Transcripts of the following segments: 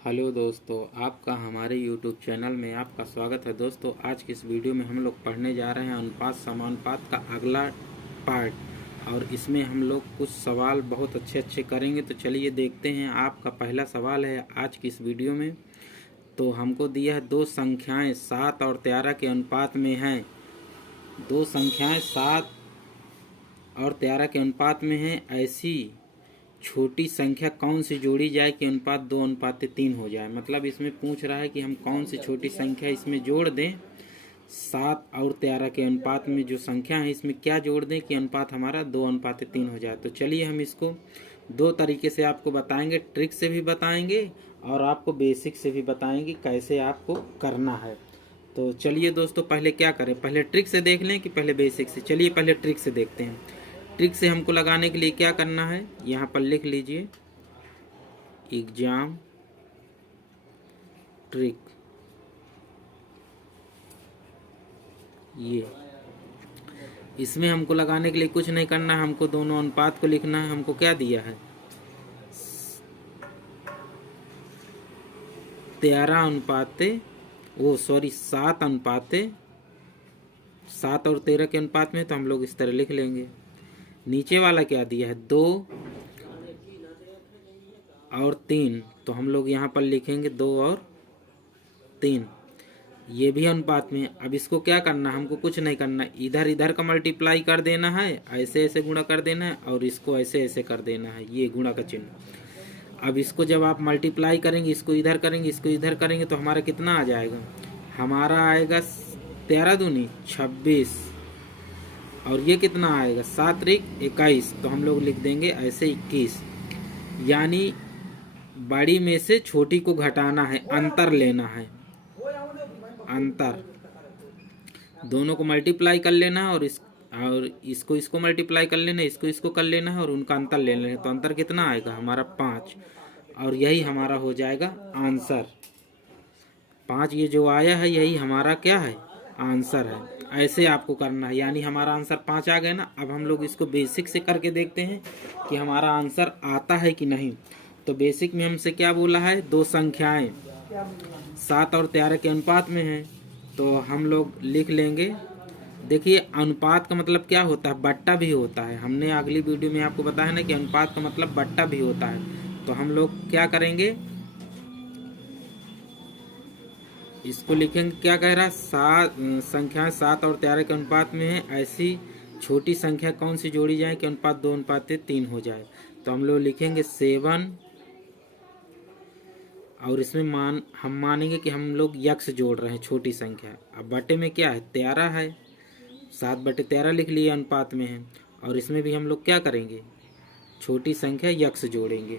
Hello दोस्तों, आपका हमारे YouTube चैनल में आपका स्वागत है। दोस्तों, आज की इस वीडियो में हम लोग पढ़ने जा रहे हैं अनुपात समानुपात का अगला पार्ट और इसमें हम लोग कुछ सवाल बहुत अच्छे करेंगे। तो चलिए देखते हैं। आपका पहला सवाल है आज की इस वीडियो में। तो हमको दिया है दो संख्याएं 7 और 13 के अनुपात में हैं। दो संख्याएं 7 और 13 के अनुपात में हैं, ऐसी छोटी संख्या कौन सी जोड़ी जाए कि अनुपात 2:3 हो जाए। मतलब इसमें पूछ रहा है कि हम कौन सी छोटी संख्या इसमें जोड़ दें। 7 और 13 के अनुपात में जो संख्या है इसमें क्या जोड़ दें कि अनुपात हमारा 2:3 हो जाए। तो चलिए हम इसको दो तरीके से आपको बताएंगे, ट्रिक से भी बताएंगे और आपको बेसिक से भी बताएंगे कैसे आपको करना है। तो चलिए दोस्तों, पहले क्या करें, पहले ट्रिक से देख लें कि पहले बेसिक से। चलिए पहले ट्रिक से देखते हैं। ट्रिक से हमको लगाने के लिए क्या करना है, यहाँ पर लिख लीजिए एग्जाम ट्रिक। ये इसमें हमको लगाने के लिए कुछ नहीं करना है, हमको दोनों अनुपात को लिखना है। हमको क्या दिया है, 7 और 13 के अनुपात में, तो हम लोग इस तरह लिख लेंगे। नीचे वाला क्या दिया है, 2 और 3, तो हम लोग यहाँ पर लिखेंगे 2 और 3। ये भी अनुपात में। अब इसको क्या करना, हमको कुछ नहीं करना, इधर इधर का मल्टीप्लाई कर देना है, ऐसे ऐसे गुणा कर देना है और इसको ऐसे ऐसे कर देना है, ये गुणा का चिन्ह। अब इसको जब आप मल्टीप्लाई करेंगे, इसको इधर करेंगे, इसको इधर करेंगे, तो हमारा कितना आ जाएगा, हमारा आएगा 13 दूनी 26 और ये कितना आएगा 7 त्रिक 21, तो हम लोग लिख देंगे ऐसे 21। यानी बड़ी में से छोटी को घटाना है, अंतर लेना है, अंतर। दोनों को मल्टीप्लाई कर लेना है और इसको इसको मल्टीप्लाई कर लेना है, इसको इसको कर लेना है और उनका अंतर ले लेना है। तो अंतर कितना आएगा हमारा 5 और यही हमारा हो जाएगा आंसर। 5 ये जो आया है यही हमारा क्या है, आंसर है। ऐसे आपको करना है, यानी हमारा आंसर 5 आ गया ना। अब हम लोग इसको बेसिक से करके देखते हैं कि हमारा आंसर आता है कि नहीं। तो बेसिक में हमसे क्या बोला है, दो संख्याएं 7 और 13 के अनुपात में हैं, तो हम लोग लिख लेंगे। देखिए अनुपात का मतलब क्या होता है, बट्टा भी होता है। हमने अगली वीडियो में आपको बताया ना कि अनुपात का मतलब बट्टा भी होता है। तो हम लोग क्या करेंगे, इसको लिखेंगे, क्या कह रहा है, संख्याएं 7 और 13 के अनुपात में है, ऐसी छोटी संख्या कौन सी जोड़ी जाए कि अनुपात 2:3 हो जाए। तो हम लोग लिखेंगे 7 और इसमें हम मानेंगे कि हम लोग यक्स जोड़ रहे हैं, छोटी संख्या। अब बटे में क्या है, 13 है, 7/13 लिख लिए, अनुपात में है। और इसमें भी हम लोग क्या करेंगे, छोटी संख्या यक्स जोड़ेंगे।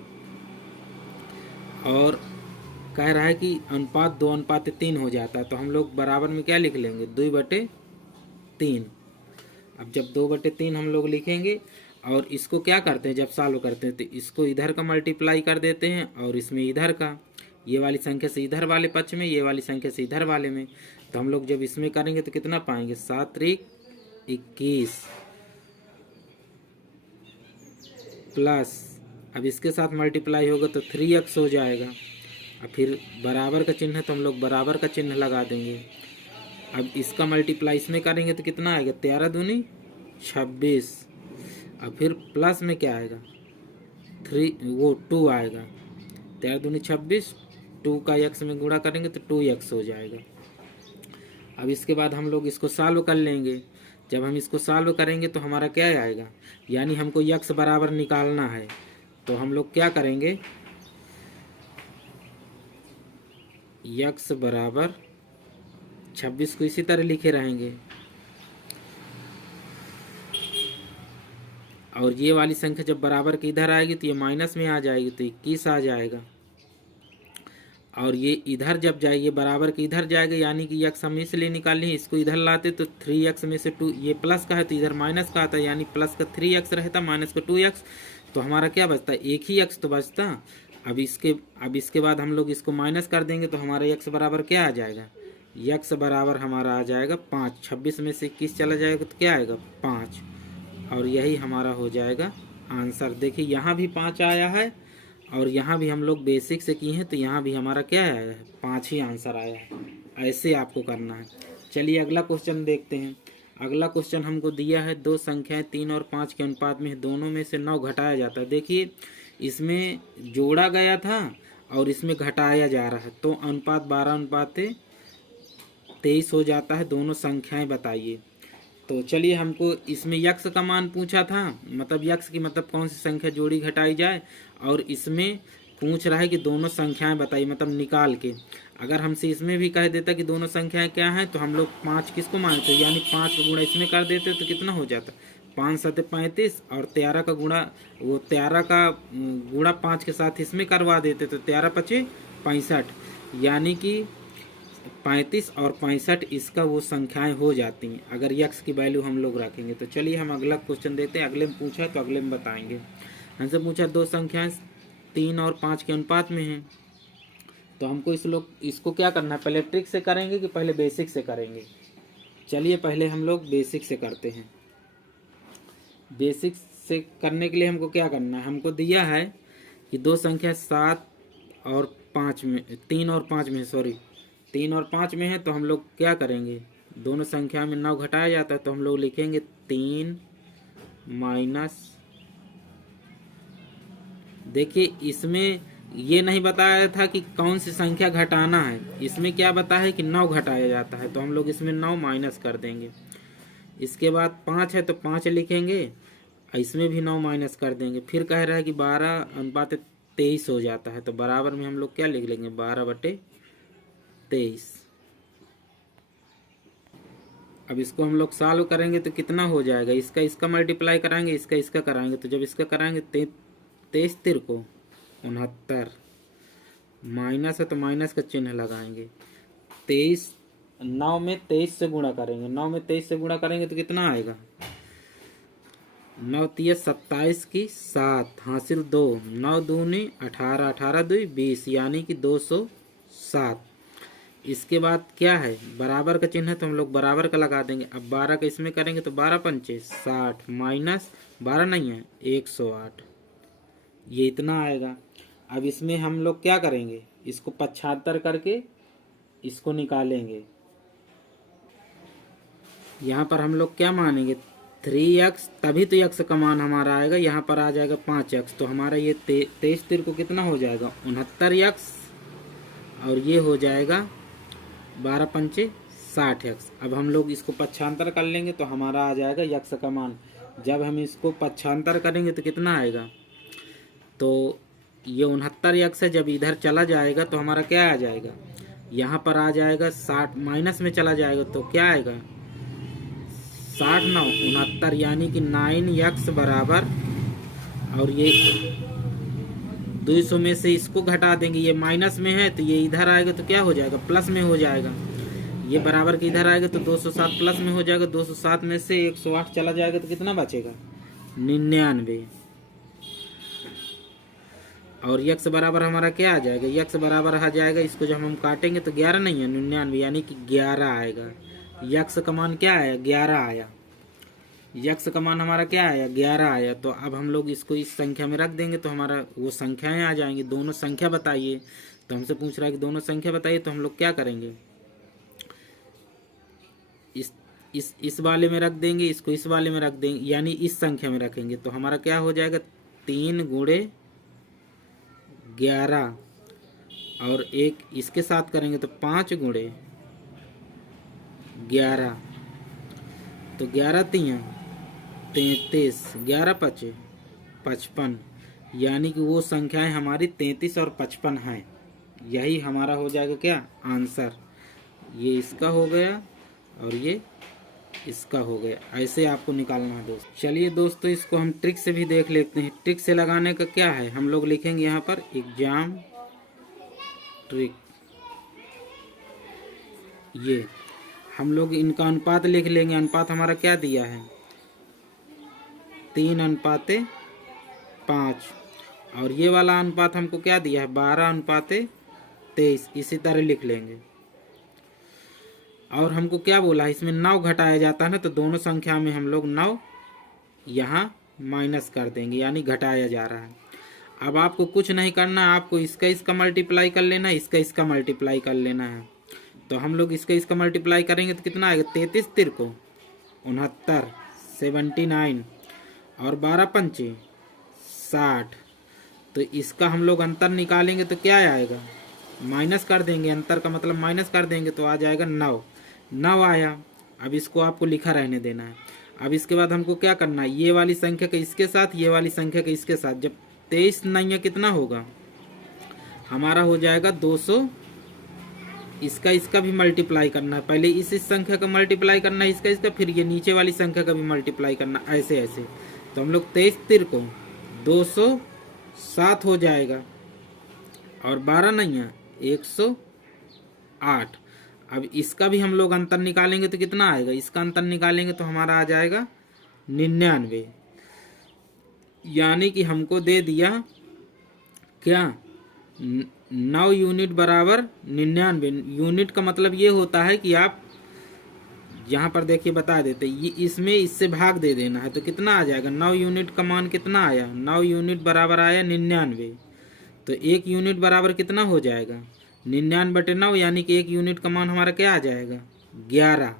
और कह रहा है कि अनुपात 2:3 हो जाता है, तो हम लोग बराबर में क्या लिख लेंगे, 2/3। अब जब 2/3 हम लोग लिखेंगे और इसको क्या करते हैं, जब सॉल्व करते हैं तो इसको इधर का मल्टीप्लाई कर देते हैं और इसमें इधर का, ये वाली संख्या से इधर वाले पक्ष में, ये वाली संख्या से इधर वाले में। तो हम लोग जब इसमें करेंगे तो कितना पाएंगे, 7 त्रिक 21 प्लस, अब इसके साथ मल्टीप्लाई होगा तो 3x हो जाएगा। अब फिर बराबर का चिन्ह है तो हम लोग बराबर का चिन्ह लगा देंगे। अब इसका मल्टीप्लाई इसमें करेंगे तो कितना आएगा, 13 दूनी 26। अब फिर प्लस में क्या आएगा, 2 आएगा, 13 दूनी 26, 2 का x में गुणा करेंगे तो 2x हो जाएगा। अब इसके बाद हम लोग इसको सॉल्व कर लेंगे। जब हम इसको सॉल्व करेंगे तो हमारा क्या आएगा, यानी हमको x बराबर निकालना है। तो हम लोग क्या करेंगे, x बराबर 26 को इसी तरह लिखे रहेंगे और ये वाली संख्या जब बराबर के इधर आएगी तो ये माइनस में आ जाएगी, तो 21 आ जाएगा। और ये इधर जब जाएगी, ये बराबर के इधर जाएगा, यानी कि x हम इसलिए निकाल लिए, इसको इधर लाते तो 3x में से 2, ये प्लस का है तो इधर माइनस का आता है, यानी प्लस का 3x रहता, माइनस का 2x, तो हमारा क्या बचता है, एक ही x तो बचता। अब इसके बाद हम लोग इसको माइनस कर देंगे तो हमारा x बराबर क्या आ जाएगा, x बराबर हमारा आ जाएगा 5। 26 में से 21 चला जाएगा तो क्या आएगा, 5। और यही हमारा हो जाएगा आंसर। देखिए यहाँ भी 5 आया है और यहाँ भी हम लोग बेसिक से किए हैं, तो यहाँ भी हमारा क्या आया है, 5 ही आंसर आया है। ऐसे आपको करना है। चलिए अगला क्वेश्चन देखते हैं। अगला क्वेश्चन हमको दिया है, दो संख्याएं 3 और 5 के अनुपात में, दोनों में से 9 घटाया जाता है। देखिए इसमें जोड़ा गया था और इसमें घटाया जा रहा है, तो अनुपात 12:23 हो जाता है। दोनों संख्याएं बताइए। तो चलिए हमको इसमें यक्स का मान पूछा था, मतलब यक्स की मतलब कौन सी संख्या जोड़ी घटाई जाए, और इसमें पूछ रहा है कि दोनों संख्याएं बताइए, मतलब निकाल के। अगर हमसे इसमें भी कह देता कि दोनों संख्याएं क्या हैं, तो हम लोग 5 किसको मानते, यानी 5 का गुणा इसमें कर देते तो कितना हो जाता, 5 7 35, और 13 का गुणा, वो 13 का गुणा 5 के साथ इसमें करवा देते तो 13 5 65, यानी कि 35 और 65 इसका वो संख्याएं हो जाती हैं अगर यक्स की वैल्यू हम लोग रखेंगे। तो चलिए हम अगला क्वेश्चन देखते हैं। अगले में पूछा है तो अगले में बताएंगे। हमसे पूछा दो संख्याएं 3 और 5 के अनुपात में हैं, तो हमको इसको क्या करना है, पहले ट्रिक से करेंगे कि पहले बेसिक से करेंगे। चलिए पहले हम लोग बेसिक से करते हैं। बेसिक से करने के लिए हमको क्या करना है, हमको दिया है कि दो संख्या 7 और 5 में, 3 और 5 में, सॉरी 3 और 5 में है, तो हम लोग क्या करेंगे, दोनों संख्या में 9 घटाया जाता है, तो हम लोग लिखेंगे 3 माइनस, देखिए इसमें ये नहीं बताया था कि कौन सी संख्या घटाना है, इसमें क्या बताया है कि 9 घटाया जाता है, तो हम लोग इसमें 9 माइनस कर देंगे। इसके बाद 5 है तो 5 लिखेंगे, इसमें भी 9 माइनस कर देंगे। फिर कह रहा है कि 12:23 हो जाता है, तो बराबर में हम लोग क्या लिख लेंगे, 12/23। अब इसको हम लोग सॉल्व करेंगे तो कितना हो जाएगा, इसका मल्टीप्लाई कराएंगे, इसका कराएंगे, तो जब इसका कराएंगे 23 तिर को 69, माइनस है तो माइनस का चिन्ह लगाएंगे। 23 9 में 23 से गुणा करेंगे, 9 में 23 से गुणा करेंगे तो कितना आएगा, 9 तिया 27 की 7 हासिल 2, 9 दूनी 18, 18 2 20, यानी कि 207। इसके बाद क्या है, बराबर का चिन्ह है तो हम लोग बराबर का लगा देंगे। अब 12 का इसमें करेंगे तो 12 पंचे 60, माइनस 12 नहीं है 108, ये इतना आएगा। अब इसमें हम लोग क्या करेंगे, इसको 75 करके इसको निकालेंगे। यहाँ पर हम लोग क्या मानेंगे, 3x, तभी तो x का मान हमारा आएगा। यहाँ पर आ जाएगा 5x, तो हमारा ये 23 तिर को कितना हो जाएगा, 69x, और ये हो जाएगा 12 पंचे 60x। अब हम लोग इसको 75 कर लेंगे तो हमारा आ जाएगा x का मान। जब हम इसको 75 करेंगे तो कितना आएगा, तो ये 69x है, जब इधर चला जाएगा तो हमारा क्या आ जाएगा, यहाँ पर आ जाएगा 60, माइनस में चला जाएगा तो क्या आएगा, 60 9 69, यानी कि 9x बराबर, और ये 200 में से इसको घटा देंगे, ये माइनस में है तो ये इधर आएगा तो क्या हो जाएगा, प्लस में हो जाएगा। ये बराबर के इधर आएगा तो 207 प्लस में हो जाएगा, 207 में से 108 चला जाएगा तो कितना बचेगा, 99। और यक्स बराबर हमारा क्या आ जाएगा, यक्स बराबर आ जाएगा, इसको जब हम काटेंगे तो 11 नहीं है 99, यानी कि 11 आएगा। यक्स का मान क्या आया, 11 आया। यक्स का मान हमारा क्या आया, 11 आया। तो अब हम लोग इसको इस संख्या में रख देंगे तो हमारा वो संख्याएं आ जाएंगी। दोनों संख्या बताइए, तो हमसे पूछ रहा है कि दोनों संख्या बताइए, तो हम लोग क्या करेंगे, इस वाले में रख देंगे, इसको इस वाले में रख देंगे, यानी इस संख्या में रखेंगे। तो हमारा क्या हो जाएगा, 3 गुणे 11, और एक इसके साथ करेंगे तो 5 गुणे 11, तो 11 तिया 33, 11 5 55, यानी कि वो संख्याएं हमारी 33 और 55 हैं। यही हमारा हो जाएगा क्या, आंसर। ये इसका हो गया और ये इसका हो गया। ऐसे आपको निकालना है दोस्त। चलिए दोस्तों, इसको हम ट्रिक से भी देख लेते हैं। ट्रिक से लगाने का क्या है, हम लोग लिखेंगे यहाँ पर एग्जाम ट्रिक। ये हम लोग इनका अनुपात लिख लेंगे। अनुपात हमारा क्या दिया है, 3:5, और ये वाला अनुपात हमको क्या दिया है, 12:23। इसी तरह लिख लेंगे। और हमको क्या बोला है, इसमें 9 घटाया जाता है ना, तो दोनों संख्या में हम लोग 9 यहाँ माइनस कर देंगे, यानी घटाया जा रहा है। अब आपको कुछ नहीं करना, आपको इसका मल्टीप्लाई कर लेना, इसका मल्टीप्लाई कर लेना है। तो हम लोग इसका मल्टीप्लाई करेंगे तो कितना आएगा, 33 तिरको 69, 79 और 12 पंचे 60। तो इसका हम लोग अंतर निकालेंगे तो क्या आएगा, माइनस कर देंगे, अंतर का मतलब माइनस कर देंगे तो आ जाएगा 9 आया। अब इसको आपको लिखा रहने देना है। अब इसके बाद हमको क्या करना है, ये वाली संख्या का इसके साथ, ये वाली संख्या का इसके साथ, जब 23 नहीं है कितना होगा हमारा, हो जाएगा 200। इसका भी मल्टीप्लाई करना है, पहले इस संख्या का मल्टीप्लाई करना है, इसका फिर ये नीचे वाली संख्या का भी मल्टीप्लाई करना, ऐसे ऐसे। तो हम लोग 23 तिरको 207 हो जाएगा, और 12 नहीं है 108। अब इसका भी हम लोग अंतर निकालेंगे तो कितना आएगा, इसका अंतर निकालेंगे तो हमारा आ जाएगा 99। यानी कि हमको दे दिया क्या, 9 यूनिट बराबर 99। यूनिट का मतलब ये होता है कि आप यहाँ पर देखिए बता देते, ये इसमें इससे भाग दे देना है तो कितना आ जाएगा, 9 यूनिट का मान कितना आया, 9 यूनिट बराबर आया 99। तो 1 यूनिट बराबर कितना हो जाएगा, 99/9, यानी कि 1 यूनिट का मान हमारा क्या आ जाएगा, 11।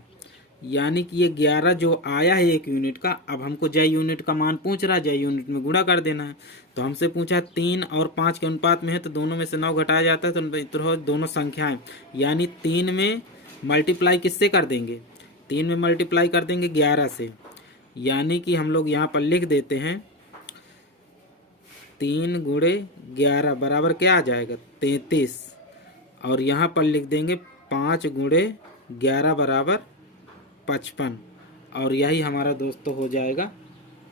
यानी कि ये 11 जो आया है 1 यूनिट का। अब हमको जय यूनिट का मान पूछ रहा है, जय यूनिट में गुणा कर देना है। तो हमसे पूछा 3 और 5 के अनुपात में है, तो दोनों में से 9 घटाया जाता है तो दोनों संख्याएं, यानी 3 में मल्टीप्लाई किससे कर देंगे, 3 में मल्टीप्लाई कर देंगे 11 से। यानी कि हम लोग यहाँ पर लिख देते हैं 3 गुणे 11 बराबर क्या आ जाएगा, 33। और यहाँ पर लिख देंगे 5 गुणे 11 बराबर 55। और यही हमारा दोस्तों हो जाएगा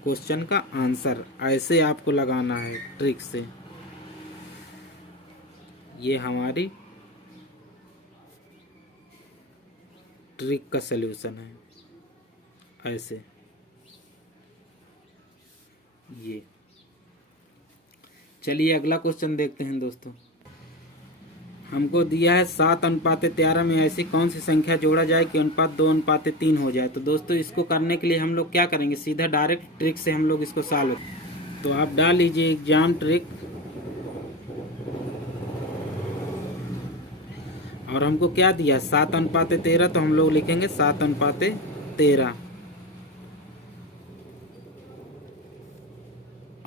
क्वेश्चन का आंसर। ऐसे आपको लगाना है ट्रिक से। ये हमारी ट्रिक का सलूशन है, ऐसे। ये चलिए अगला क्वेश्चन देखते हैं दोस्तों। हमको दिया है 7:13 में ऐसी कौन सी संख्या जोड़ा जाए कि अनुपात 2:3 हो जाए। तो दोस्तों इसको करने के लिए हम लोग क्या करेंगे, सीधा डायरेक्ट ट्रिक से हम लोग इसको सॉल्व। तो आप डाल लीजिए एग्जाम ट्रिक, और हमको क्या दिया 7:13, तो हम लोग लिखेंगे 7:13।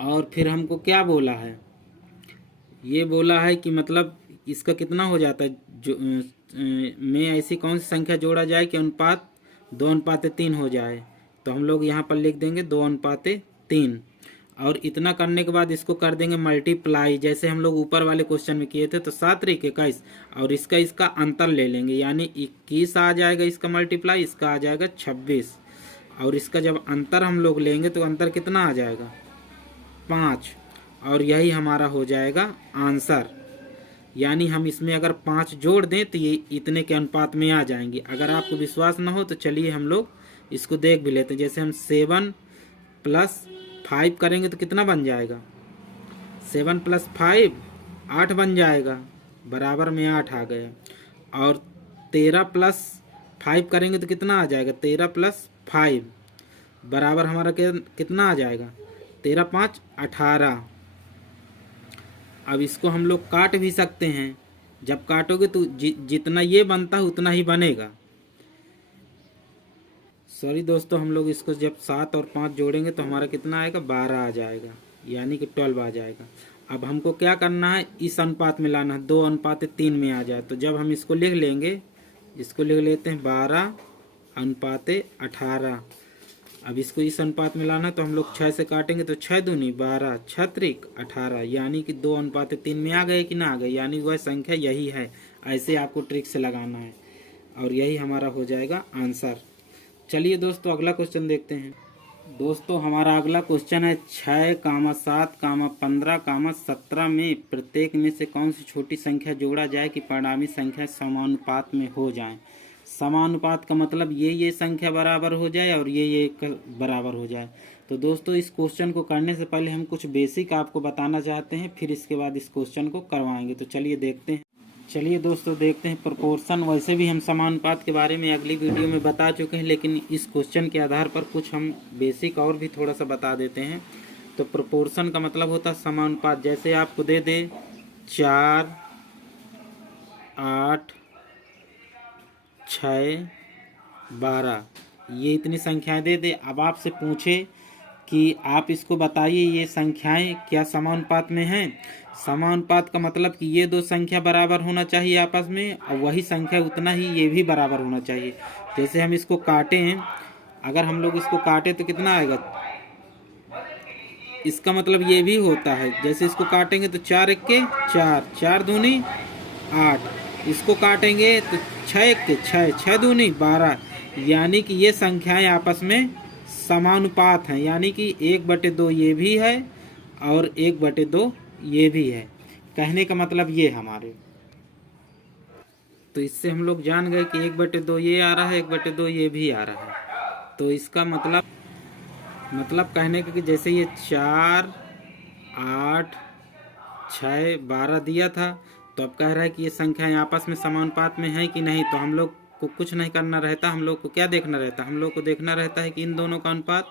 और फिर हमको क्या बोला है, ये बोला है कि मतलब इसका कितना हो जाता है, जो में ऐसी कौन सी संख्या जोड़ा जाए कि अनुपात 2:3 हो जाए। तो हम लोग यहाँ पर लिख देंगे 2:3। और इतना करने के बाद इसको कर देंगे मल्टीप्लाई, जैसे हम लोग ऊपर वाले क्वेश्चन में किए थे। तो 7×21 और इसका अंतर ले लेंगे, यानी 21 आ जाएगा इसका मल्टीप्लाई, इसका आ जाएगा 26। और इसका जब अंतर हम लोग लेंगे तो अंतर कितना आ जाएगा, 5। और यही हमारा हो जाएगा आंसर। यानी हम इसमें अगर 5 जोड़ दें तो ये इतने के अनुपात में आ जाएंगे। अगर आपको विश्वास ना हो तो चलिए हम लोग इसको देख भी लेते हैं। जैसे हम 7 + 5 करेंगे तो कितना बन जाएगा, 7 + 5 8 बन जाएगा, बराबर में 8 आ गया। और 13 + 5 करेंगे तो कितना आ जाएगा, 13 + 5 बराबर हमारा कितना आ जाएगा, 13 × 5 = 18। अब इसको हम लोग काट भी सकते हैं, जब काटोगे तो जितना ये बनता है उतना ही बनेगा। सॉरी दोस्तों, हम लोग इसको जब 7 और 5 जोड़ेंगे तो हमारा कितना आएगा, 12 आ जाएगा, यानी कि 12 आ जाएगा। अब हमको क्या करना है, इस अनुपात में लाना है, 2:3 में आ जाए। तो जब हम इसको लिख लेंगे, इसको लिख लेते हैं 12:18। अब इसको इस अनुपात में लाना तो हम लोग 6 से काटेंगे तो 6 दूनी 12, 6 त्रिक 18, यानी कि 2:3 में आ गए कि ना आ गए, यानी वह संख्या यही है। ऐसे आपको ट्रिक से लगाना है और यही हमारा हो जाएगा आंसर। चलिए दोस्तों अगला क्वेश्चन देखते हैं। दोस्तों हमारा अगला क्वेश्चन है 6, 7, 15, 17 में प्रत्येक में से कौन सी छोटी संख्या जोड़ा जाए कि परिणामी संख्या समानुपात में हो जाए। समानुपात का मतलब ये संख्या बराबर हो जाए और ये बराबर हो जाए। तो दोस्तों इस क्वेश्चन को करने से पहले हम कुछ बेसिक आपको बताना चाहते हैं, फिर इसके बाद इस क्वेश्चन को करवाएंगे। तो चलिए देखते हैं। चलिए दोस्तों देखते हैं प्रोपोर्शन। वैसे भी हम समानुपात के बारे में अगली वीडियो में बता चुके हैं, लेकिन इस क्वेश्चन के आधार पर कुछ हम बेसिक और भी थोड़ा सा बता देते हैं। तो प्रोपोर्शन का मतलब होता है समानुपात। जैसे आपको दे दे 4, 8, 6, 12, ये इतनी संख्याएं दे दे। अब आपसे पूछे कि आप इसको बताइए ये संख्याएं क्या समानुपात में हैं। समानुपात का मतलब कि ये दो संख्या बराबर होना चाहिए आपस में, और वही संख्या उतना ही ये भी बराबर होना चाहिए। जैसे हम इसको काटें, अगर हम लोग इसको काटें तो कितना आएगा, इसका मतलब ये भी होता है। जैसे इसको काटेंगे तो 4 1 4, 4 दूनी 8, इसको काटेंगे तो 6 1 6, 6 दूनी 12, यानी कि ये संख्याएं आपस में समानुपात हैं। यानी कि 1/2 ये भी है और 1/2 ये भी है। कहने का मतलब ये हमारे, तो इससे हम लोग जान गए कि 1/2 ये आ रहा है, 1/2 ये भी आ रहा है। तो इसका मतलब कहने का कि जैसे ये 4, 8, 6, 12 दिया था, तो अब कह रहा है कि ये संख्याएं आपस में समानुपात में है कि नहीं। तो हम लोग को कुछ नहीं करना रहता, हम लोग को क्या देखना रहता है, हम लोग को देखना रहता है कि इन दोनों का अनुपात,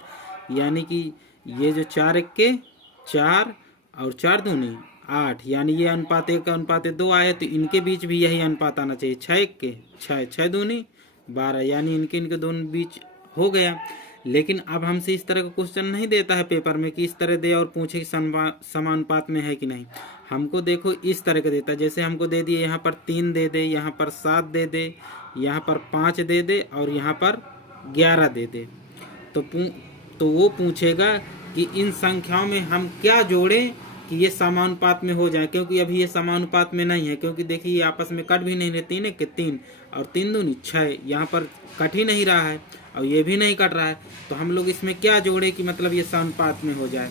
यानी कि ये जो 4 1 4 और 4 दूनी 8, यानी ये अनुपात 1 का अनुपात 2 आए, तो इनके बीच भी यही अनुपात आना चाहिए। 6 1 6, 6 दूनी 12, यानी इनके दोनों बीच हो गया। लेकिन अब हमसे इस तरह का क्वेश्चन नहीं देता है पेपर में कि इस तरह दे और पूछे कि समानुपात में है कि नहीं। हमको देखो इस तरह का देता है। जैसे हमको दे दिए यहाँ पर 3 दे दे, यहाँ पर 7 दे दे, यहाँ पर 5 दे दे और यहाँ पर 11 दे दे, तो वो पूछेगा कि इन संख्याओं में हम क्या जोड़ें कि ये समानुपात में हो जाए। क्योंकि अभी ये समानुपात में नहीं है, क्योंकि देखिए ये आपस में कट भी नहीं रहे। 3 1 3 और 3 दूनी 6, यहाँ पर कट ही नहीं रहा है और ये भी नहीं कट रहा है। तो हम लोग इसमें क्या जोड़े कि मतलब ये समानुपात में हो जाए।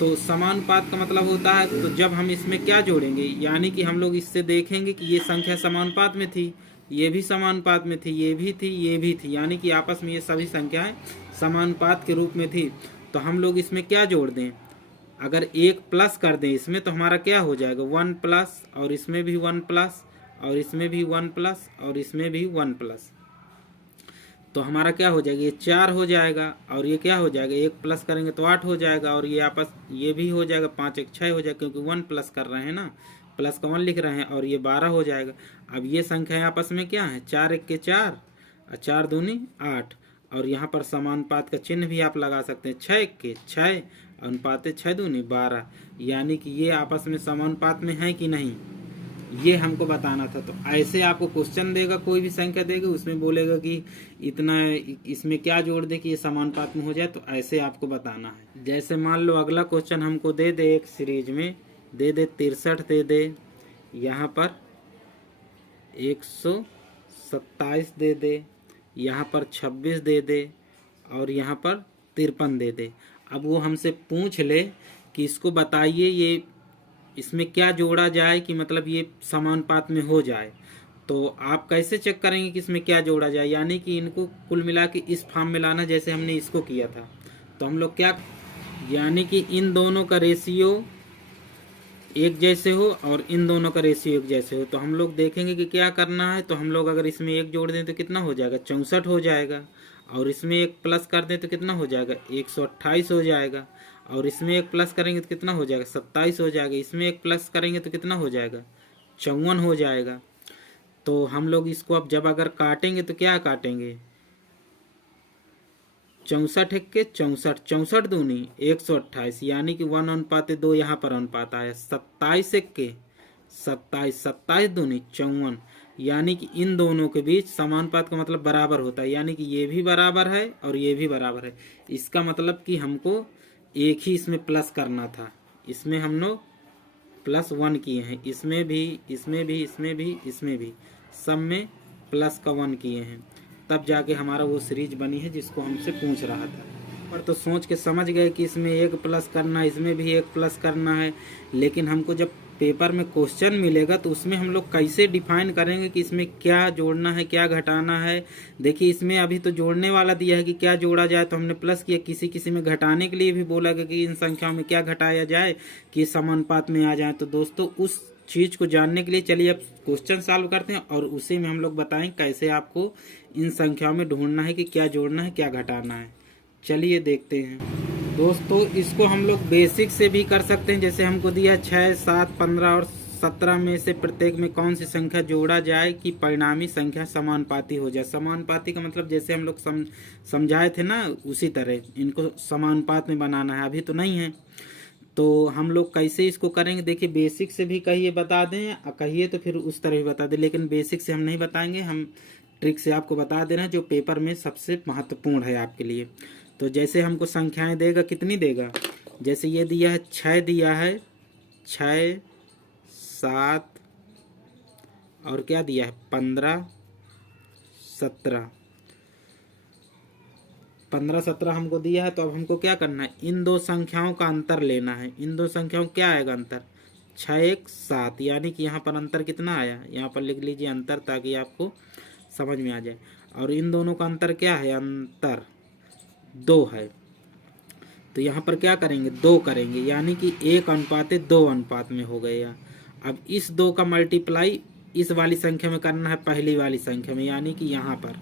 तो समानुपात का मतलब होता है, तो जब हम इसमें क्या जोड़ेंगे, यानी कि हम लोग इससे देखेंगे कि ये संख्या समानुपात में थी, ये भी समानुपात में थी, ये भी थी, ये भी थी, यानी कि आपस में ये सभी संख्याएं समानुपात के रूप में थी। तो हम लोग इसमें क्या जोड़ दें, अगर 1 प्लस कर दें इसमें, तो हमारा क्या हो जाएगा 1 प्लस, और इसमें भी 1 प्लस, और इसमें भी 1 प्लस, और इसमें भी 1 प्लस। तो हमारा क्या हो जाएगा, ये 4 हो जाएगा, और ये क्या हो जाएगा 1 प्लस करेंगे तो 8 हो जाएगा, और ये भी हो जाएगा 5 1 6 हो जाएगा, क्योंकि 1 प्लस कर रहे हैं ना, प्लस का 1 लिख रहे हैं, और ये 12 हो जाएगा। अब ये संख्याएं आपस में क्या है, 4 1 4 और 4 दूनी 8, और यहाँ पर समानुपात का चिन्ह भी आप लगा सकते हैं। 6 1 6 अनुपात 6 दूनी 12, यानी कि ये आपस में समानुपात में है कि नहीं, ये हमको बताना था। तो ऐसे आपको क्वेश्चन देगा, कोई भी संख्या देगा, उसमें बोलेगा कि इतना इसमें क्या जोड़ दे कि ये समानुपात में हो जाए, तो ऐसे आपको बताना है। जैसे मान लो अगला क्वेश्चन हमको दे दे, एक सीरीज में दे दे 63 दे दे, यहाँ पर 127 दे दे, यहाँ पर 26 दे दे, और यहाँ पर 53 दे दे। अब वो हमसे पूछ ले कि इसको बताइए ये इसमें क्या जोड़ा जाए कि मतलब ये समानुपात में हो जाए। तो आप कैसे चेक करेंगे कि इसमें क्या जोड़ा जाए, यानी कि इनको कुल मिला के इस फॉर्म में लाना, जैसे हमने इसको किया था। तो हम लोग क्या, यानी कि इन दोनों का रेशियो एक जैसे हो और इन दोनों का रेशियो एक जैसे हो। तो हम लोग देखेंगे कि क्या करना है। तो हम लोग अगर इसमें 1 जोड़ दें तो कितना हो जाएगा, 64 हो जाएगा, और इसमें 1 प्लस कर दें तो कितना हो जाएगा, 128 हो जाएगा, और इसमें 1 प्लस करेंगे तो कितना हो जाएगा, 27 हो जाएगा, इसमें 1 प्लस करेंगे तो कितना हो जाएगा, 54 हो जाएगा। तो हम लोग इसको अब जब अगर काटेंगे तो क्या काटेंगे, 64 1 64, 64 दूनी 128, यानी कि 1:2 यहाँ पर अनुपात आया। 27 1 27, 27 दूनी 54, यानी कि इन दोनों के बीच समानुपात का मतलब बराबर होता है, यानी कि ये भी बराबर है और ये भी बराबर है। इसका मतलब कि हमको एक ही इसमें प्लस करना था, इसमें हम लोग +1 किए हैं, इसमें भी, इसमें भी, इसमें भी, इसमें भी, सब में प्लस का 1 किए हैं, तब जाके हमारा वो सीरीज बनी है जिसको हमसे पूछ रहा था। पर तो सोच के समझ गए कि इसमें 1 प्लस करना है, इसमें भी 1 प्लस करना है। लेकिन हमको जब पेपर में क्वेश्चन मिलेगा तो उसमें हम लोग कैसे डिफाइन करेंगे कि इसमें क्या जोड़ना है, क्या घटाना है। देखिए इसमें अभी तो जोड़ने वाला दिया है कि क्या जोड़ा जाए, तो हमने प्लस किया। किसी किसी में घटाने के लिए भी बोला गया कि इन संख्याओं में क्या घटाया जाए कि समानुपात में आ जाए। तो दोस्तों उस चीज़ को जानने के लिए चलिए अब क्वेश्चन सॉल्व करते हैं, और उसी में हम लोग बताएं कैसे आपको इन संख्याओं में ढूंढना है कि क्या जोड़ना है, क्या घटाना है। चलिए देखते हैं दोस्तों। इसको हम लोग बेसिक से भी कर सकते हैं। जैसे हमको दिया 6, 7, 15 और 17 में से प्रत्येक में कौन सी संख्या जोड़ा जाए कि परिणामी संख्या समानुपाती हो जाए। समानुपाती का मतलब जैसे हम लोग समझाए थे ना, उसी तरह इनको समानुपात में बनाना है। अभी तो नहीं है, तो हम लोग कैसे इसको करेंगे देखिए। बेसिक से भी कहिए बता दें, कहिए तो फिर उस तरह भी बता दें, लेकिन बेसिक से हम नहीं बताएंगे। हम ट्रिक से आपको बता दे रहे हैं जो पेपर में सबसे महत्वपूर्ण है आपके लिए। तो जैसे हमको संख्याएं देगा, कितनी देगा, जैसे ये दिया है 6 दिया है, 6, 7 और क्या दिया है 15, 17। 15, 17 हमको दिया है। तो अब हमको क्या करना है, इन दो संख्याओं का अंतर लेना है। इन दो संख्याओं क्या आएगा अंतर, 6, 1, 7, यानी कि यहाँ पर अंतर कितना आया, यहाँ पर लिख लीजिए अंतर ताकि आपको समझ में आ जाए। और इन दोनों का अंतर क्या है, अंतर 2 है। तो यहाँ पर क्या करेंगे, 2 करेंगे, यानी कि 1:2 अनुपात में हो गया। अब इस 2 का मल्टीप्लाई इस वाली संख्या में करना है, पहली वाली संख्या में, यानी कि यहाँ पर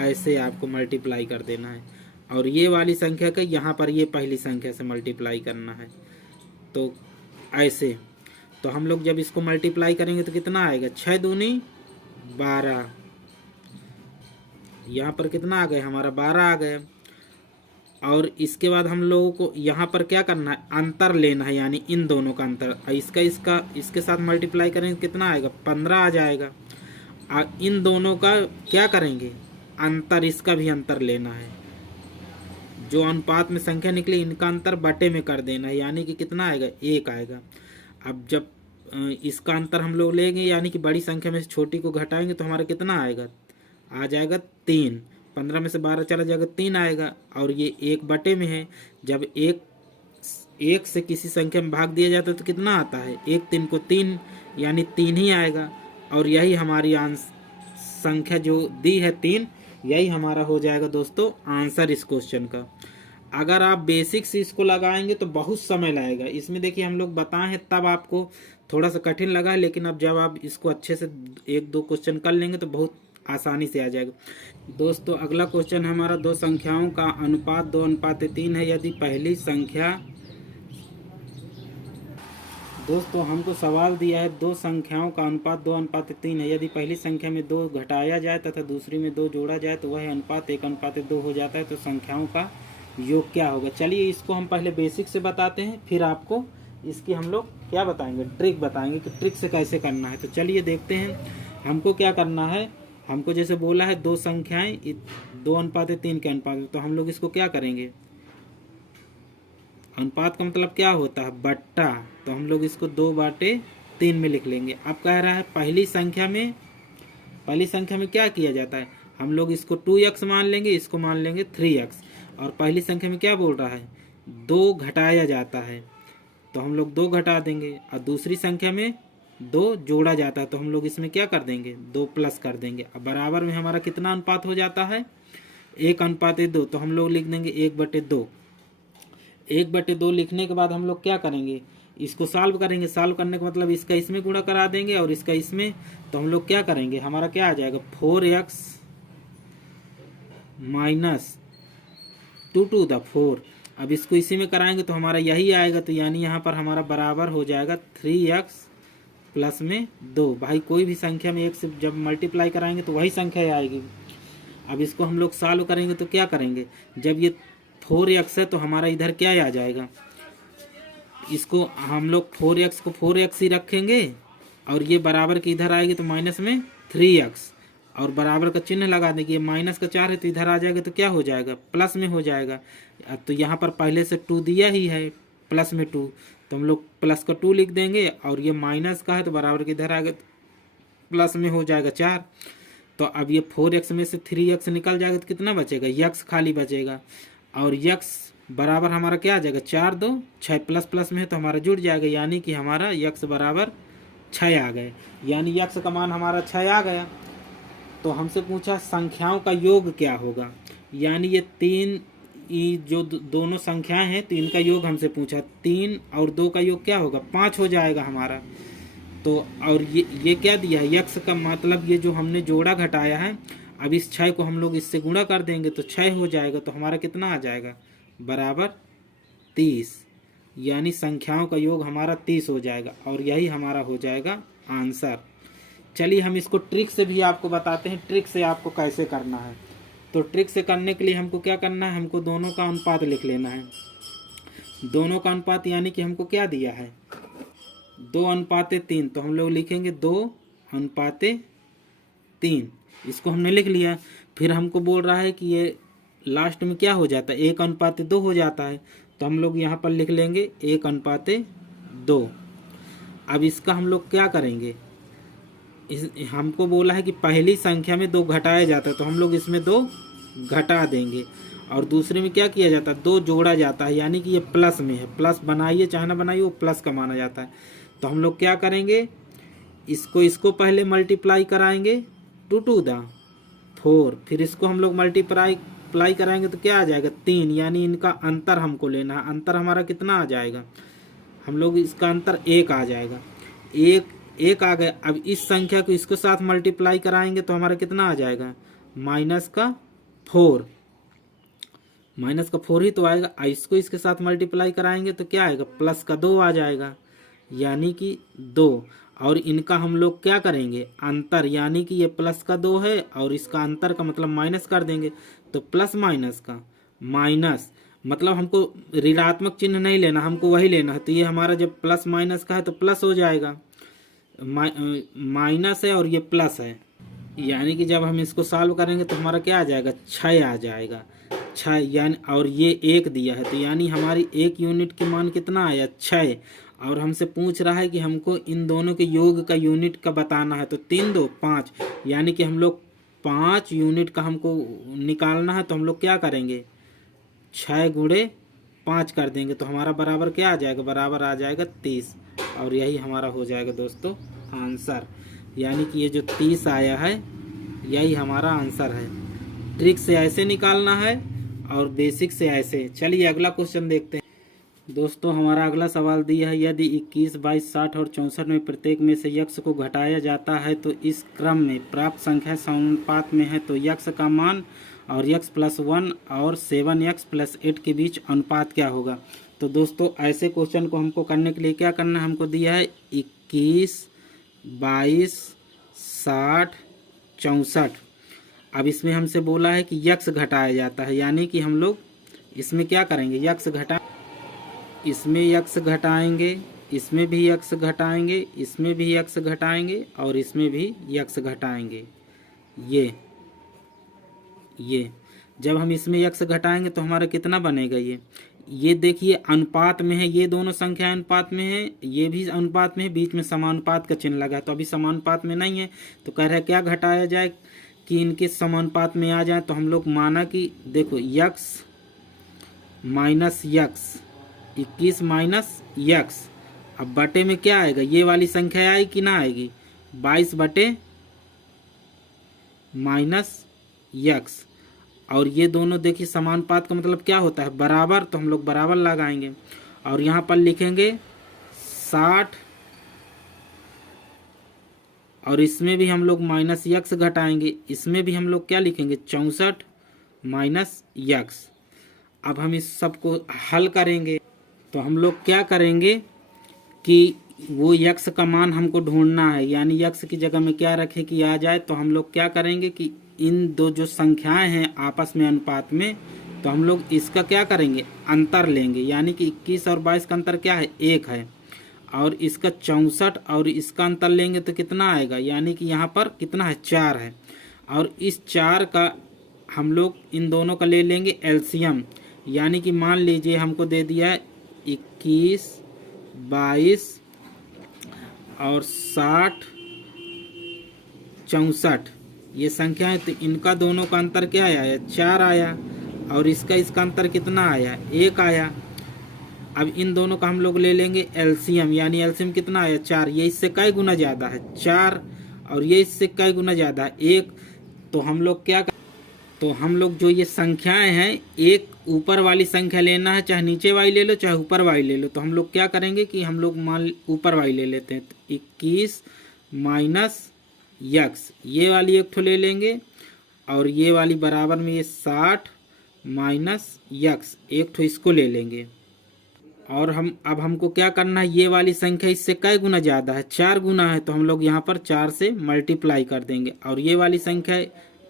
ऐसे आपको मल्टीप्लाई कर देना है। और ये वाली संख्या का यहाँ पर ये पहली संख्या से मल्टीप्लाई करना है, तो ऐसे। तो हम लोग जब इसको मल्टीप्लाई करेंगे तो कितना आएगा, 6 दूनी 12। यहाँ पर कितना आ गया हमारा, 12 आ गया। और इसके बाद हम लोगों को यहाँ पर क्या करना है, अंतर लेना है, यानी इन दोनों का अंतर। इसका इसके साथ मल्टीप्लाई करेंगे कितना आएगा, 15 आ जाएगा। इन दोनों का क्या करेंगे, अंतर, इसका भी अंतर लेना है। जो अनुपात में संख्या निकली इनका अंतर बटे में कर देना है, यानी कि कितना आएगा, 1 आएगा। अब जब इसका अंतर हम लोग लेंगे, यानी कि बड़ी संख्या में से छोटी को घटाएंगे तो हमारा कितना आएगा, आ जाएगा 3। 15 में से 12 चला जाएगा, 3 आएगा। और ये 1 बटे में है, जब एक से किसी संख्या में भाग दिया जाता है तो कितना आता है, 1 3 को 3, यानी 3 ही आएगा। और यही हमारी संख्या जो दी है 3, यही हमारा हो जाएगा दोस्तों आंसर इस क्वेश्चन का। अगर आप बेसिक से इसको लगाएंगे तो बहुत समय लगेगा। इसमें देखिए हम लोग बताए हैं तब आपको थोड़ा सा कठिन लगा, लेकिन अब जब आप इसको अच्छे से 1-2 क्वेश्चन कर लेंगे तो बहुत आसानी से आ जाएगा। दोस्तों अगला क्वेश्चन है हमारा, 2 संख्याओं का अनुपात 2:3 है यदि पहली संख्या। दोस्तों हमको सवाल दिया है 2 संख्याओं का अनुपात 2:3 है यदि पहली संख्या में 2 घटाया जाए तथा दूसरी में 2 जोड़ा जाए तो वह अनुपात 1:2 हो जाता है, तो संख्याओं का योग क्या होगा। चलिए इसको हम पहले बेसिक से बताते हैं, फिर आपको इसकी हम लोग क्या बताएंगे, ट्रिक बताएंगे कि ट्रिक से कैसे करना है। तो चलिए देखते हैं हमको क्या करना है। हमको जैसे बोला है 2 संख्याएं 2:3 के अनुपात में, तो हम लोग इसको क्या करेंगे, अनुपात का मतलब क्या होता है, बट्टा। तो हम लोग इसको 2/3 में लिख लेंगे। अब कह रहा है पहली संख्या में क्या किया जाता है, हम लोग इसको 2x मान लेंगे, इसको मान लेंगे 3x। और पहली संख्या में क्या बोल रहा है, 2 घटाया जाता है, तो हम लोग 2 घटा देंगे। और दूसरी संख्या में 2 जोड़ा जाता है, तो हम लोग इसमें क्या कर देंगे, 2 प्लस कर देंगे। अब बराबर में हमारा कितना अनुपात हो जाता है, 1:2। तो हम लोग लिख देंगे 1/2। 1/2 लिखने के बाद हम लोग क्या करेंगे, इसको सॉल्व करेंगे। सॉल्व करने का मतलब इसका इसमें गुणा करा देंगे और इसका इसमें। तो हम लोग क्या करेंगे, हमारा क्या आ जाएगा, 4x - 2⁴। अब इसको इसी में कराएंगे तो हमारा यही आएगा, तो यानी यहाँ पर हमारा बराबर हो जाएगा 3x प्लस में 2। भाई कोई भी संख्या में 1 से जब मल्टीप्लाई कराएंगे तो वही संख्या आएगी। अब इसको हम लोग सॉल्व करेंगे तो क्या करेंगे, जब ये 4x है तो हमारा इधर क्या आ जाएगा, इसको हम लोग 4x को 4x ही रखेंगे और ये बराबर की इधर आएगी तो माइनस में 3x और बराबर का चिन्ह लगा देंगे। ये माइनस का 4 है तो इधर आ जाएगा तो क्या हो जाएगा, प्लस में हो जाएगा। तो यहाँ पर पहले से 2 दिया ही है, प्लस में 2, तो हम लोग प्लस का 2 लिख देंगे। और ये माइनस का है तो बराबर के इधर आएगा प्लस में हो जाएगा 4। तो अब ये 4x में से 3x निकल जाएगा तो कितना बचेगा, x खाली बचेगा। और x बराबर हमारा क्या आ जाएगा, 4 2 6 प्लस प्लस में है तो हमारा जुड़ जाएगा, यानी कि हमारा x बराबर 6 आ गए। यानी x का मान हमारा 6 आ गया। तो हमसे पूछा संख्याओं का योग क्या होगा, यानी ये 3 जो दोनों संख्याएं हैं तो इनका योग हमसे पूछा। 3 और 2 का योग क्या होगा, 5 हो जाएगा हमारा। तो और ये क्या दिया है, x का मतलब ये जो हमने जोड़ा घटाया है। अब इस 6 को हम लोग इससे गुणा कर देंगे तो 6 हो जाएगा, तो हमारा कितना आ जाएगा बराबर 30, यानी संख्याओं का योग हमारा 30 हो जाएगा और यही हमारा हो जाएगा आंसर। चलिए हम इसको ट्रिक से भी आपको बताते हैं, ट्रिक से आपको कैसे करना है। तो ट्रिक से करने के लिए हमको क्या करना है, हमको दोनों का अनुपात लिख लेना है। दोनों का अनुपात यानी कि हमको क्या दिया है 2:3, तो हम लोग लिखेंगे 2:3। इसको हमने लिख लिया। फिर हमको बोल रहा है कि ये लास्ट में क्या हो जाता है 1:2 हो जाता है, तो हम लोग यहाँ पर लिख लेंगे 1:2। अब इसका हम लोग क्या करेंगे, हमको बोला है कि पहली संख्या में 2 घटाया जाता है, तो हम लोग इसमें 2 घटा देंगे और दूसरे में क्या किया जाता है 2 जोड़ा जाता है, यानी कि ये प्लस में है। प्लस बनाइए चाहे ना बनाइए वो प्लस का माना जाता है। तो हम लोग क्या करेंगे, इसको पहले मल्टीप्लाई कराएंगे 2 टू द 4, फिर इसको हम लोग मल्टीप्लाई कराएंगे तो क्या आ जाएगा 3, यानी इनका अंतर हमको लेना है। अंतर हमारा कितना आ जाएगा, हम लोग इसका अंतर 1 आ जाएगा। एक आ गया। अब इस संख्या को इसके साथ मल्टीप्लाई कराएंगे तो हमारा कितना आ जाएगा -4 ही तो आएगा। इसको इसके साथ मल्टीप्लाई कराएंगे तो क्या आएगा +2 आ जाएगा, यानी कि 2। और इनका हम लोग क्या करेंगे अंतर, यानी कि ये +2 है और इसका अंतर का मतलब माइनस कर देंगे। तो प्लस माइनस का माइनस मतलब हमको ऋणात्मक चिन्ह नहीं लेना, हमको वही लेना है। तो ये हमारा जब प्लस माइनस का है तो प्लस हो जाएगा, माइनस है और ये प्लस है, यानी कि जब हम इसको सॉल्व करेंगे तो हमारा क्या आ जाएगा 6 आ जाएगा 6, यानी और ये 1 दिया है तो यानी हमारी 1 यूनिट की मान कितना आया 6। और हमसे पूछ रहा है कि हमको इन दोनों के योग का यूनिट का बताना है, तो 3 2 5, यानी कि हम लोग 5 यूनिट का हमको निकालना है। तो हम लोग क्या करेंगे 6 × 5 कर देंगे, तो हमारा बराबर क्या आ जाएगा, बराबर आ जाएगा 30 और यही हमारा हो जाएगा दोस्तों आंसर। यानी कि ये जो 30 आया है यही हमारा आंसर है। ट्रिक से ऐसे निकालना है और बेसिक से ऐसे। चलिए अगला क्वेश्चन देखते हैं दोस्तों। हमारा अगला सवाल दिया है, यदि 21, 22, 60 और 64 में प्रत्येक में से यक्ष को घटाया जाता है तो इस क्रम में प्राप्त संख्या समानुपात में है, तो यक्ष का मान और x+1 और 7x+8 के बीच अनुपात क्या होगा। तो दोस्तों ऐसे क्वेश्चन को हमको करने के लिए क्या करना है, हमको दिया है 21, 22, 60, 64। अब इसमें हमसे बोला है कि यक्ष घटाया जाता है, यानी कि हम लोग इसमें क्या करेंगे इसमें यक्ष घटाएंगे, इसमें भी यक्ष घटाएंगे, इसमें भी यक्ष घटाएंगे और इसमें भी यक्ष घटाएंगे। ये जब हम इसमें यक्ष घटाएंगे तो हमारा कितना बनेगा, ये देखिए अनुपात में है, ये दोनों संख्या अनुपात में है, ये भी अनुपात में है, बीच में समानुपात का चिन्ह लगा है। तो अभी समानुपात में नहीं है तो कह रहे हैं क्या घटाया जाए कि इनके समानुपात में आ जाए। तो हम लोग माना कि देखो यक्ष माइनस यक्ष, 21 माइनस यक्ष, अब बटे में क्या आएगा, ये वाली संख्या आएगी कि ना आएगी 22 बटे माइनस यक्ष। और ये दोनों देखिए समानुपात का मतलब क्या होता है बराबर, तो हम लोग बराबर लगाएंगे और यहाँ पर लिखेंगे 60 और इसमें भी हम लोग माइनस यक्ष घटाएंगे, इसमें भी हम लोग क्या लिखेंगे 64 माइनस यक्ष। अब हम इस सब को हल करेंगे तो हम लोग क्या करेंगे कि वो यक्ष का मान हमको ढूंढना है, यानी यक्ष की जगह में क्या रखे कि आ जाए। तो हम लोग क्या करेंगे कि इन दो जो संख्याएं हैं आपस में अनुपात में, तो हम लोग इसका क्या करेंगे अंतर लेंगे, यानी कि 21 और 22 का अंतर क्या है 1 है, और इसका 64 और इसका अंतर लेंगे तो कितना आएगा, यानी कि यहाँ पर कितना है 4 है। और इस 4 का हम लोग इन दोनों का ले लेंगे एलसीएम, यानी कि मान लीजिए हमको दे दिया है 21, 22 और 60, 64 ये संख्या है। तो इनका दोनों का अंतर क्या आया 4 आया और इसका अंतर कितना आया 1 आया। अब इन दोनों का हम लोग ले लेंगे एलसीएम, यानी एलसीएम कितना आया 4, ये इससे कई गुना ज़्यादा है 4 और ये इससे कई गुना ज़्यादा है 1। तो हम लोग क्या तो हम लोग जो ये संख्याएं हैं एक ऊपर वाली संख्या लेना है, चाहे नीचे वाली ले लो चाहे ऊपर वाली ले लो। तो हम लोग क्या करेंगे कि हम लोग मान ऊपर वाली ले लेते हैं, तो 21 माइनस यक्स ये वाली एक ठो ले लेंगे और ये वाली बराबर में ये 60 माइनस यक्स, एक ठो इसको ले लेंगे। और हम अब हमको क्या करना है, ये वाली संख्या इससे कै गुना ज़्यादा है, 4 गुना है, तो हम लोग यहाँ पर 4 से मल्टीप्लाई कर देंगे। और ये वाली संख्या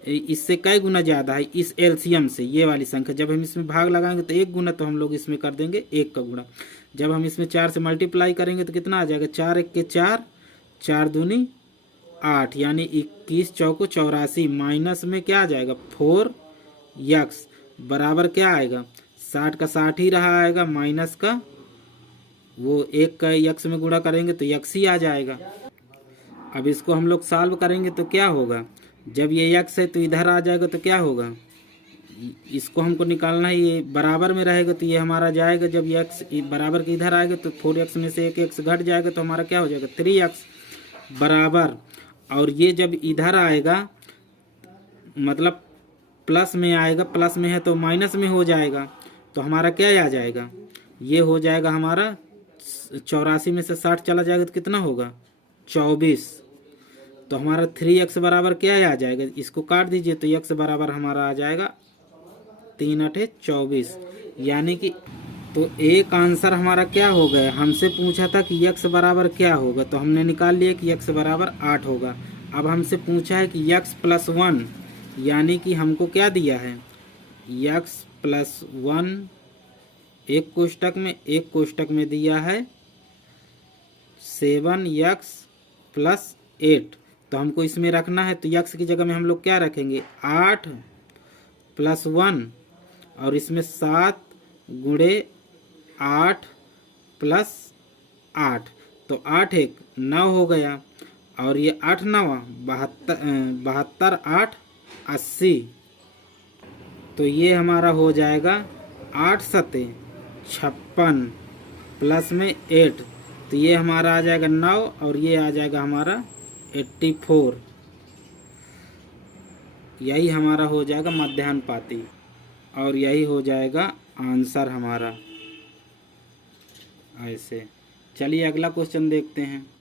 इससे कै गुना ज़्यादा है, इस एलसीएम से ये वाली संख्या, जब हम इसमें भाग लगाएंगे तो 1 गुना, तो हम लोग इसमें कर देंगे 1 का गुणा। जब हम इसमें 4 से मल्टीप्लाई करेंगे तो कितना आ जाएगा, 4 1 के 4, 4 दूनी 8, यानी 21 चौको 84, माइनस में क्या आ जाएगा 4 यक्स, बराबर क्या आएगा 60 का 60 ही रहा आएगा, माइनस का वो 1 का यक्स में गुणा करेंगे तो यक्स ही आ जाएगा। अब इसको हम लोग सॉल्व करेंगे तो क्या होगा, जब ये यक्स है तो इधर आ जाएगा तो क्या होगा, इसको हमको निकालना है, ये बराबर में रहेगा तो ये हमारा जाएगा, जब यक्स बराबर के इधर आएगा तो 4x में से 1 x घट जाएगा तो हमारा क्या हो जाएगा 3x बराबर। और ये जब इधर आएगा मतलब प्लस में आएगा, प्लस में है तो माइनस में हो जाएगा, तो हमारा क्या आ जाएगा, ये हो जाएगा हमारा 84 में से 60 चला जाएगा तो कितना होगा 24, तो हमारा 3x बराबर क्या आ जाएगा, इसको काट दीजिए तो x बराबर हमारा आ जाएगा 3 8 24, यानी कि तो एक आंसर हमारा क्या हो गया, हमसे पूछा था कि x बराबर क्या होगा, तो हमने निकाल लिया कि x बराबर 8 होगा। अब हमसे पूछा है कि x प्लस 1, यानी कि हमको क्या दिया है x प्लस 1 एक कोष्टक में दिया है 7x प्लस 8, तो हमको इसमें रखना है, तो x की जगह में हम लोग क्या रखेंगे 8 प्लस 1, और इसमें 7 गुणे 8 प्लस 8, तो 8 1 9 हो गया, और ये 8 9 72 8 80, तो ये हमारा हो जाएगा 8 7 56 प्लस में 8, तो ये हमारा आ जाएगा 9, और ये आ जाएगा हमारा 84, यही हमारा हो जाएगा मध्यानुपाती, और यही हो जाएगा आंसर हमारा। ऐसे चलिए अगला क्वेश्चन देखते हैं।